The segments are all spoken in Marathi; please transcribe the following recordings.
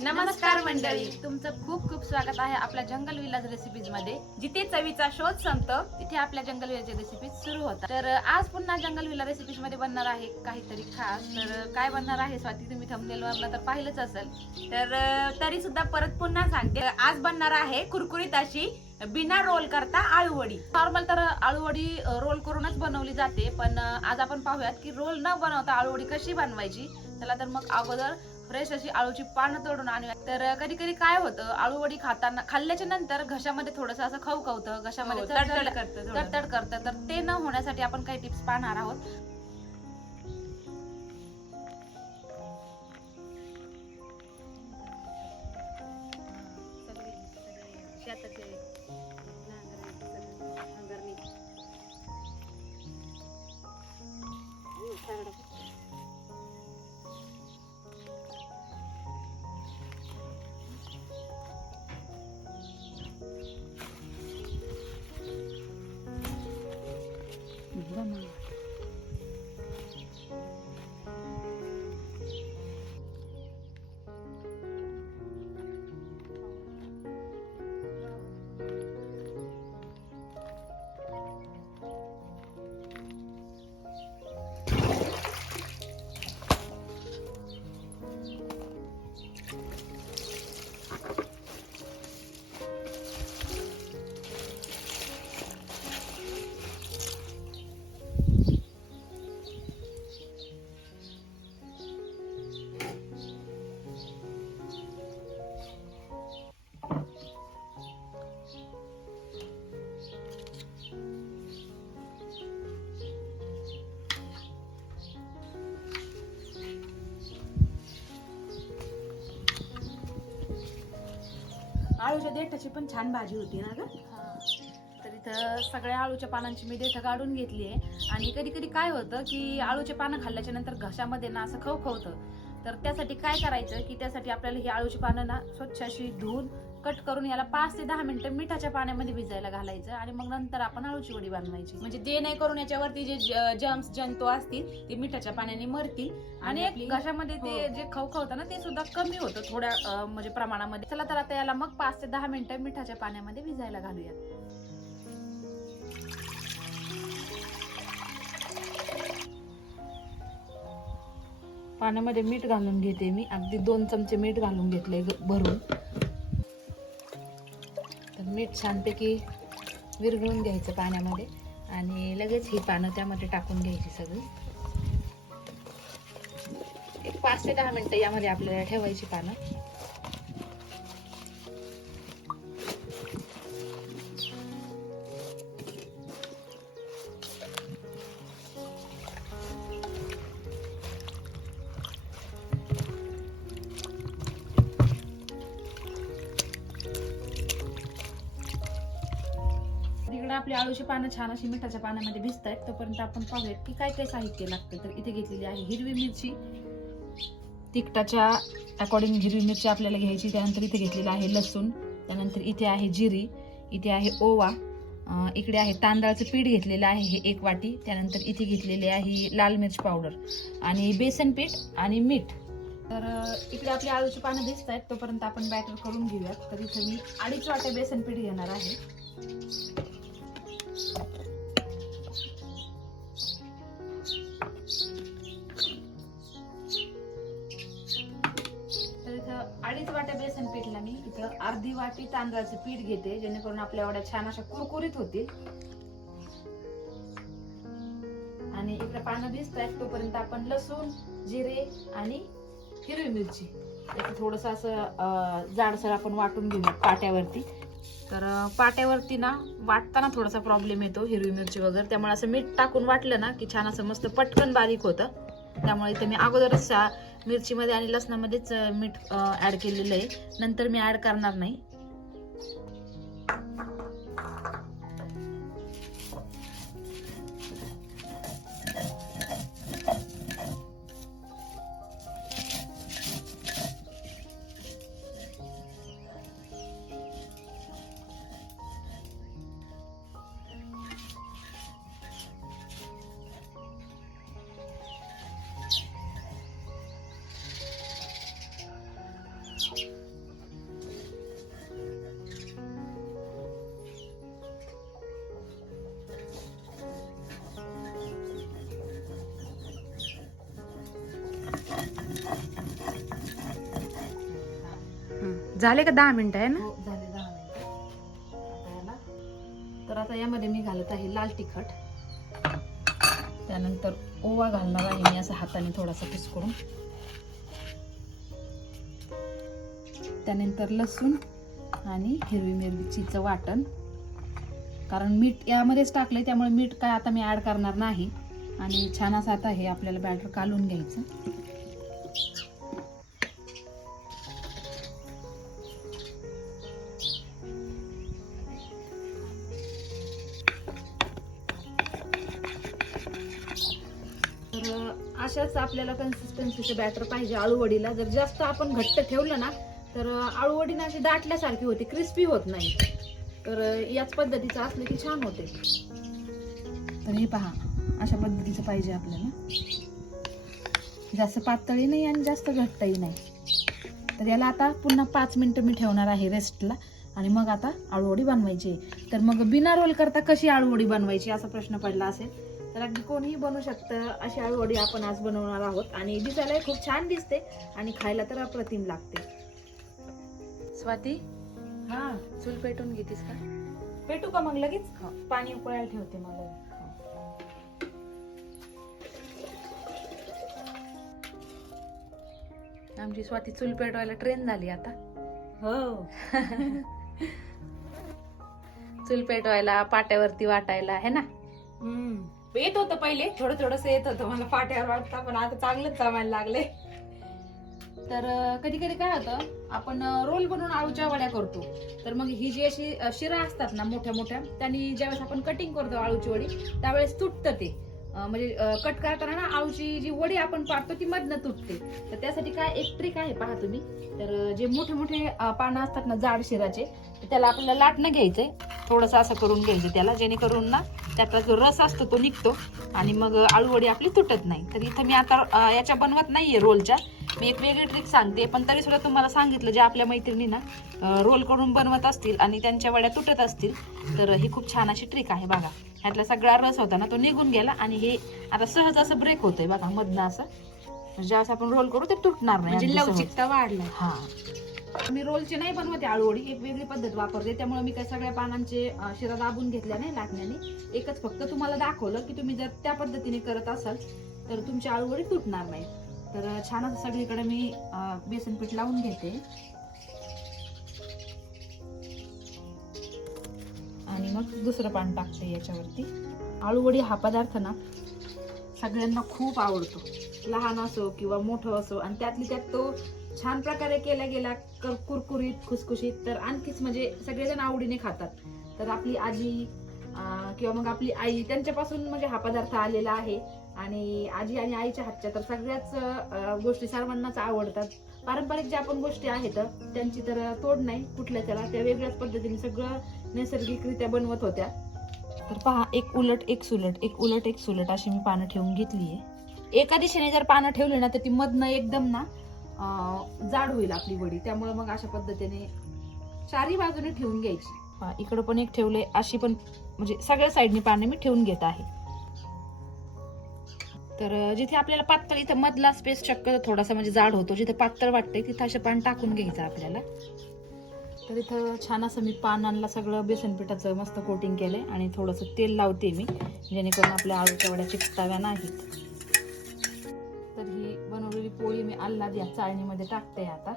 नमस्कार मंडळी. तुमचं खूप खूप स्वागत आहे आपल्या जंगल विलाज रेसिपीजमध्ये. जिथे चवीचा शोध संपतो तिथे आपल्या जंगल विलाज रेसिपीज सुरू होतात. तर आज पुन्हा जंगल विला रेसिपीजमध्ये बनणार आहे काहीतरी खास. तर काय बनणार आहे स्वाती? तुम्ही थंबनेल वरला तर पाहिलंच असेल. तर तरी सुद्धा परत पुन्हा सांगते. आज बनणार आहे कुरकुरीत अशी बिना रोल करता आळूवडी नॉर्मल तर आळूवडी रोल करूनच बनवली जाते. पण आज आपण पाहूयात की रोल न बनवता आळूवडी कशी बनवायची? चला तर मग अगोदर फ्रेश अशी आळूची पानं तोडून आणूया. तर कधी कधी काय होतं आळूवडी खाताना खाल्ल्याच्या नंतर घशामध्ये थोडस असं खवखवतं घशामध्ये हो, तडतड करतं थोडं. तडतड करतं. तर ते न होण्यासाठी आपण काही टिप्स पाहणार आहोत. देठाची पण छान भाजी होती ना ग? तर इथं सगळ्या आळूच्या पानांची मी देठं काढून घेतली आहे. आणि कधी कधी काय होतं की आळूचे पानं खाल्ल्याच्या नंतर घशामध्ये ना असं खवखवतं. तर त्यासाठी काय करायचं की त्यासाठी आपल्याला ही आळूची पानं ना स्वच्छ अशी धुवून कट करून याला पाच ते दहा मिनिटं मिठाच्या पाण्यामध्ये भिजायला घालायचं आणि मग नंतर आपण आळूची वडी बनवायची. म्हणजे ते नाही करून याच्यावरती जे जम्स जंतू असतील ते मिठाच्या पाण्याने मरतील. आणि घशामध्ये ते हो. जे खवखवतं ना ते सुद्धा कमी होतं थोड्या म्हणजे प्रमाणामध्ये. चला तर आता याला मग पाच ते दहा मिनिटं मिठाच्या पाण्यामध्ये भिजायला घालूया. पाण्यामध्ये मीठ घालून घेते मी. अगदी दोन चमचे मीठ घालून घेतले भरून. मीठ छानपैकी विरघळून घ्यायचं पाण्यामध्ये आणि लगेच ही पानं त्यामध्ये टाकून घ्यायची सगळी. एक पाच ते दहा मिनटं यामध्ये आपल्याला ठेवायची पानं. आळूची पानं छान अशी मिठाच्या पाण्यामध्ये भिजत आहेत तोपर्यंत आपण पाहूयात की काय काय साहित्य लागतं. तर इथे घेतलेली आहे हिरवी मिरची. तिखटाच्या अकॉर्डिंग हिरवी मिरची आपल्याला घ्यायची त्यानंतर इथे घेतलेलं आहे लसूण त्यानंतर इथे आहे जिरी इथे आहे ओवा इकडे आहे तांदळाचं पीठ घेतलेलं आहे हे एक वाटी त्यानंतर इथे घेतलेले आहे लाल मिरच पावडर आणि बेसन पीठ आणि मीठ. तर इकडे आपली आळूची पानं भिजत आहेत तोपर्यंत आपण बॅटर करून घेऊयात. तर इथे मी अडीच वाट्या बेसन पीठ घेणार आहे. अडीच वाट्या बेसन पीठला मी इथं अर्धी वाटी तांदळाचं पीठ घेते जेणेकरून आपल्या वड्या छान अशा कुरकुरीत होतील. आणि इकडे पानं भिजताय तोपर्यंत आपण लसूण जिरे आणि हिरवी मिरची. थोडस असं जाडसर आपण वाटून घेऊ पाट्यावरती. तर पाट्यावरती ना वाटताना थोडासा प्रॉब्लेम येतो हिरवी मिरची वगैरे. त्यामुळे असं मीठ टाकून वाटलं ना की छान असं मस्त पटकन बारीक होतं. त्यामुळे इथे मी अगोदरच मिरचीमध्ये आणि लसणामध्येच मीठ ऍड केलेलं आहे. नंतर मी ऍड करणार नाही. झाले का दहा मिनिटं आहे ना? हो झाले दहा मिनिटं. आता याला. तर आता यामध्ये मी घालत आहे लाल तिखट. त्यानंतर ओवा घालणार आहे मी असं हाताने थोडासा करून त्यानंतर लसूण आणि हिरवी मिरचीचं वाटण. कारण मीठ यामध्येच टाकलंय त्यामुळे मीठ काय आता मी ऍड करणार नाही. आणि छान असं आता हे आपल्याला बॅटर कालून घ्यायचं. अशाच आपल्याला कन्सिस्टन्सीचं बॅटर पाहिजे आळूवडीला. जर जास्त आपण घट्ट ठेवलं ना तर आळूवडीनं अशी दाटल्यासारखी होती क्रिस्पी होत नाही. तर याच पद्धतीचं असलं की छान होते. तर हे पहा अशा पद्धतीचं पाहिजे आपल्याला. जास्त पातळी नाही आणि जास्त घट्टही नाही. तर याला आता पुन्हा पाच मिनटं मी ठेवणार आहे रेस्टला आणि मग आता आळूवडी बनवायची आहे. तर मग बिना रोल करता कशी आळूवडी बनवायची असा प्रश्न पडला असेल. तर अगदी कोणीही बनवू शकतं अशी आळूवडी आपण आज बनवणार आहोत. आणि दिसायला खूप छान दिसते आणि खायला तर अप्रतिम लागते. स्वाती हा. चूल पेटून घेतीस का? पेटू का मग लगेच? पाणी उकळायला ठेवते मला आमची स्वाती चूल पेटवायला ट्रेन झाली आता. हो. चूल पेटवायला पाट्यावरती वाटायला आहे ना? येत होतं पहिले थोडं थोडस येत होतं. मला पाट्यावर वाटतं पण आता चांगलंच जमायला लागले तर कधी कधी काय होतं आपण रोल बनवून आळूच्या वड्या करतो. तर मग ही जी अशी शिरा असतात ना मोठ्या मोठ्या त्यांनी ज्यावेळेस आपण कटिंग करतो आळूची वडी त्यावेळेस तुटतं ते. म्हणजे कट करताना ना आळूची जी वडी आपण पाडतो ती मधनं तुटते. तर त्यासाठी काय एक ट्रिक आहे पहा तुम्ही. तर जे मोठे मोठे पानं असतात ना जाड शिराचे त्याला आपल्याला लाटणं घ्यायचंय. थोडंसं असं करून घ्यायचं त्याला जेणेकरून ना त्यातला जो रस असतो तो निघतो आणि मग आळूवडी आपली तुटत नाही. तर इथं मी आता याच्या बनवत नाहीये रोलच्या. मी एक वेगळी ट्रिक सांगते. पण तरी सुद्धा तुम्हाला सांगितलं जे आपल्या मैत्रिणी ना रोल करून बनवत असतील आणि त्यांच्या वड्या तुटत असतील तर ही खूप छान अशी ट्रिक आहे बघा. ह्यातला सगळा रस होता ना तो निघून गेला आणि हे आता सहज असं ब्रेक होतंय बघा मधनं असं. ज्यावेळेस आपण रोल करू ते तुटणार नाही. म्हणजे. लवचिकता वाढला हा. मी रोलचे नाही बनवते आळूवडी एक वेगळी पद्धत वापरते. त्यामुळे मी काय सगळ्या पानांचे शिरा दाबून घेतल्या नाही लाटण्याने. एकच फक्त तुम्हाला दाखवलं की तुम्ही जर त्या पद्धतीने करत असाल तर तुमची आळूवडी तुटणार नाही. तर छानच छान असं सगळीकडे मी बेसन पीठ लावून घेते. आणि मग दुसरं पान टाकते याच्यावरती. आळूवडी हा पदार्थ ना सगळ्यांना खूप आवडतो. लहान असो किंवा मोठं असो आणि त्यातली त्यात तो छान प्रकारे केला गेला कर- कुरकुरीत खुसखुशीत तर आणखीच म्हणजे सगळेजण आवडीने खातात. तर आपली आजी किंवा मग आपली आई त्यांच्यापासून म्हणजे हा पदार्थ आलेला आहे. आणि आजी आणि आईच्या हातच्या तर सगळ्याच गोष्टी सर्वांनाच आवडतात. पारंपरिक ज्या आपण गोष्टी आहेत त्यांची तर तोड नाही कुठल्या त्याला. त्या वेगळ्याच पद्धतीने सगळं नैसर्गिकरित्या बनवत होत्या. तर पहा एक उलट एक सुलट एक उलट एक सुलट अशी मी पानं ठेवून घेतली आहे एका दिशेने जर पानं ठेवली ना तर ती मधनं एकदम ना जाड होईल आपली वडी. त्यामुळे मग अशा पद्धतीने चारही बाजूने ठेवून घ्यायची. इकडं पण एक ठेवले अशी पण म्हणजे सगळ्या साईडनी पाने मी ठेवून घेत आहे. तर जिथे आपल्याला पातळ इथं मधला स्पेस शक्यतो थोडासा म्हणजे जाड होतो. जिथे पातळ वाटतंय तिथं असं पान टाकून घ्यायचं आपल्याला. तर इथं छान असं मी पानांना सगळं बेसन पिठाचं मस्त कोटिंग केलंय. आणि थोडंसं तेल लावते मी जेणेकरून आपल्या आळूच्या वड्या चिकटाव्या नाहीत. तर ही बनवलेली पोळी मी आल्हाद या चाळणीमध्ये टाकते आता.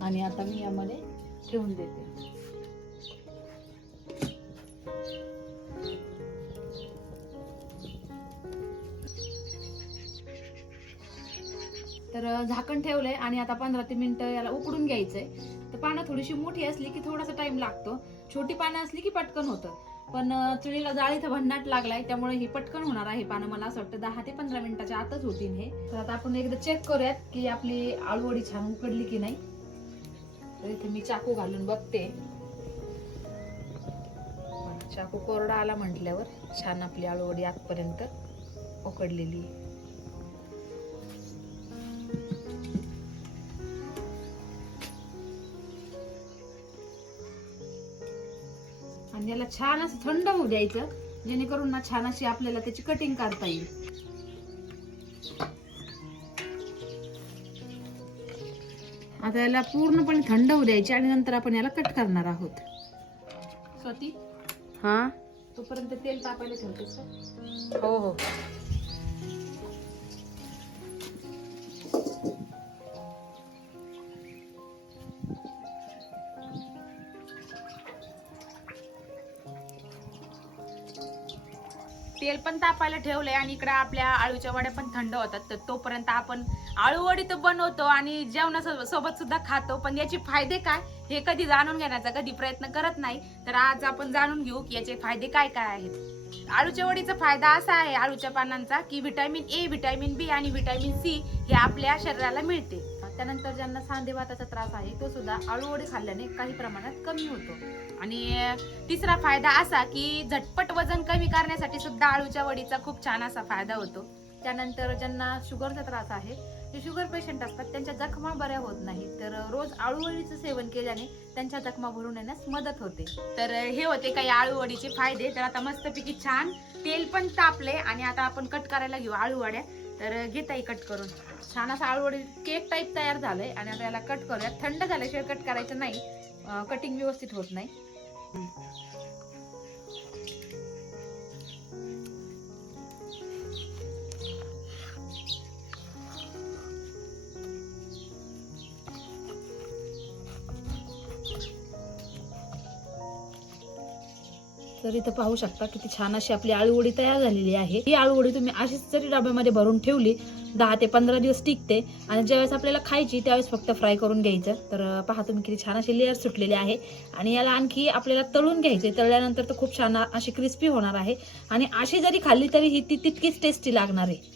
आणि आता मी यामध्ये ठेवून देते. तर झाकण ठेवलंय आणि आता पंधरा ते मिनिटं याला उकडून घ्यायचंय. तर पानं थोडीशी मोठी असली की थोडासा टाइम लागतो. छोटी पानं असली की पटकन होतं. पण अं, चुलीला जाळीचा भन्नाट लागलाय त्यामुळे ही पटकन होणार आहे पानं मला असं वाटतं दहा ते पंधरा मिनिटाच्या आतच होतील हे. तर आता आपण एकदा चेक करूयात की आपली आळूवडी छान उकडली की नाही. तर इथे मी चाकू घालून बघते. चाकू कोरडा आला म्हटल्यावर छान आपली आळूवडी आतपर्यंत उकडलेली त्याला छान असं थंड होऊ द्यायचं जेणेकरून ना छान अशी आपल्याला त्याची कटिंग करता येईल. आता याला पूर्णपणे थंड होऊ द्यायची आणि नंतर आपण याला कट करणार आहोत. स्वती? हा? तोपर्यंत तेल तापायला ठेवतेस हो हो. तेल पण तापायला ठेवलंय आणि इकडे आपल्या आळूच्या वड्या पण थंड होतात. तर तोपर्यंत आपण आळू वडी तर बनवतो आणि जेवणा सोबत सुद्धा खातो. पण याचे फायदे काय? हे कधी जाणून घेण्याचा कधी प्रयत्न करत नाही. तर आज आपण जाणून घेऊ की याचे फायदे काय काय आहेत. आळूच्या वडीचा फायदा असा आहे आळूच्या पानांचा की व्हिटॅमिन ए व्हिटॅमिन बी आणि व्हिटॅमिन सी हे आपल्या शरीराला मिळते. त्यानंतर ज्यांना सांधेवाताचा त्रास आहे तो सुद्धा आळूवडी खाल्ल्याने काही प्रमाणात कमी होतो. आणि तिसरा फायदा असा की झटपट वजन कमी करण्यासाठी सुद्धा आळूच्या वडीचा खूप छान असा फायदा होतो. त्यानंतर ज्यांना शुगरचा त्रास आहे जे शुगर पेशंट असतात त्यांच्या जखमा बऱ्या होत नाही तर रोज आळूवडीचं सेवन केल्याने त्यांच्या जखमा भरून येण्यास मदत होते. तर हे होते काही आळूवडीचे फायदे. तर आता मस्तपैकी छान तेल पण तापले आणि आता आपण कट करायला घेऊ आळूवड्या. तर घेताई कट करून. छान असं आळूवडी केक टाईप तयार झालंय आणि आता याला कट करूया थंड झाल्याशिवाय कट करायचं नाही. कटिंग व्यवस्थित होत नाही. तर इथं पाहू शकता किती छान अशी आपली आळूवडी तयार झालेली आहे. ही आळूवडी तुम्ही अशीच जरी डब्यामध्ये भरून ठेवली दहा ते पंधरा दिवस टिकते आणि ज्यावेळेस आपल्याला खायची त्यावेळेस फक्त फ्राय करून घ्यायचं. तर पहा तुम्ही किती छान अशी लेअर सुटलेली आहे आणि याला आणखी आपल्याला तळून घ्यायचे तळल्यानंतर तर खूप छान अशी क्रिस्पी होणार आहे आणि अशी जरी खाल्ली तरी ही ती तितकीच टेस्टी लागणार आहे.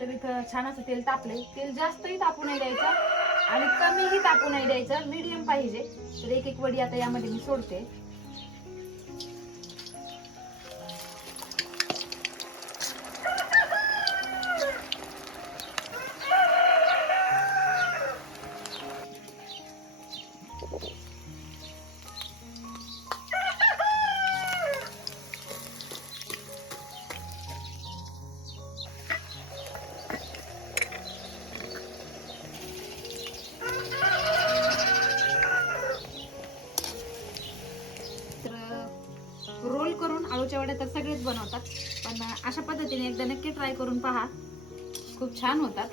तर इथं छान असं तेल तापले तेल जास्तही तापू नाही द्यायचं. आणि कमीही तापू नाही द्यायचं मीडियम पाहिजे. तर एक एक वडी आता यामध्ये मी सोडते. तर सगळेच बनवतात. पण अशा पद्धतीने एकदा नक्की ट्राय करून पहा. खूप छान होतात.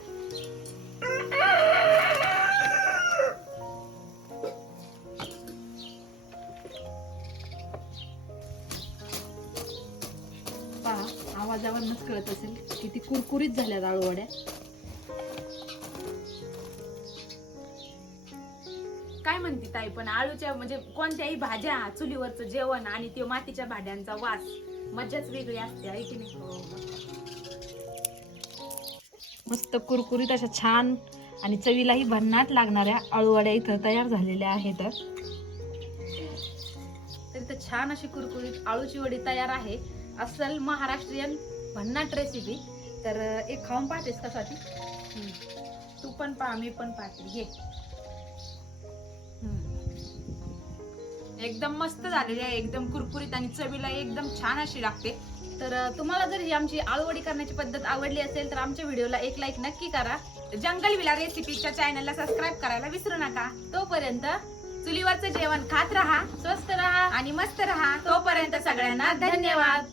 पहा आवाजावरनच कळत असेल किती कुरकुरीत झाल्या आळू काय म्हणते ताई पण आळूच्या म्हणजे कोणत्याही भाज्या चुलीवरचं जेवण आणि ते मातीच्या भाड्यांचा वास. मज्जाच वेगळी असते आहे की नाही? मस्त. कुरकुरीत अशा छान आणि चवीलाही भन्नाट लागणाऱ्या आळूवड्या इथं तयार झालेल्या आहेत. तर इथं छान अशी कुरकुरीत आळूची वडी तयार आहे. असल महाराष्ट्रीयन भन्नाट रेसिपी तर एक खाऊन पाहतेस का स्वाती तू पण पहा मी पण पाहते. घे. एकदम मस्त झालेली आहे एकदम कुरकुरीत आणि चवीला एकदम छान अशी लागते. तर तुम्हाला जर ही आमची आळूवडी करण्याची पद्धत आवडली असेल तर आमच्या व्हिडिओला एक लाईक नक्की करा. जंगल विला रेसिपीच्या चॅनलला सबस्क्राईब करायला विसरू नका. तोपर्यंत चुलीवरचं जेवण खात राहा स्वस्त राहा आणि मस्त राहा. तोपर्यंत सगळ्यांना धन्यवाद.